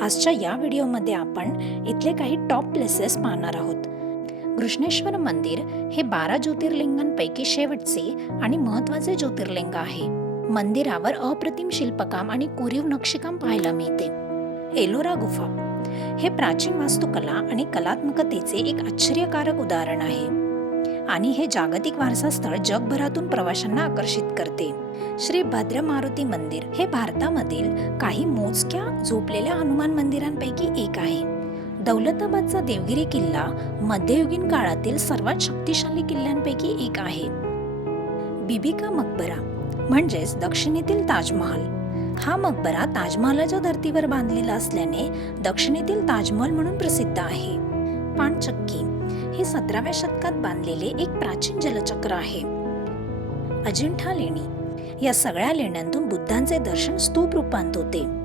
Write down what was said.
आजच्या या व्हिडिओमध्ये आपण इथले काही टॉप प्लेसेस पाहणार आहोत. घृष्णेश्वर मंदिर हे बारा ज्योतिर्लिंगांपैकी शेवटचे आणि महत्त्वाचे ज्योतिर्लिंग आहे. मंदिरावर अप्रतिम शिल्पकाम आणि कोरीव नक्षीकाम पाहायला मिळते. एलोरा गुफा हे प्राचीन वास्तुकला आणि कलात्मकतेचे एक आश्चर्यकारक उदाहरण आहे. आणि हे जागतिक वारसा स्थळ जगभरातून प्रवाशांना आकर्षित करते. श्री भद्र मारुती मंदिर हे भारतामधील काही मोजक्या झोपलेल्या हनुमान मंदिरांपैकी एक आहे. दौलताबादचा देवगिरी किल्ला मध्ययुगीन काळातील सर्वात शक्तिशाली किल्ल्यांपैकी एक आहे. बिबिका मकबरा म्हणजेच दक्षिणेतील ताजमहाल. हा मकबरा ताजमहालाच्या धर्तीवर बांधलेला असल्याने दक्षिणेतील ताजमहल म्हणून प्रसिद्ध आहे. पाणचक्की हे सतराव्या शतकात बांधलेले एक प्राचीन जलचक्र आहे. अजिंठा लेणी या सगळ्या लेण्यांतून बुद्धांचे दर्शन स्तूप रूपांत होते.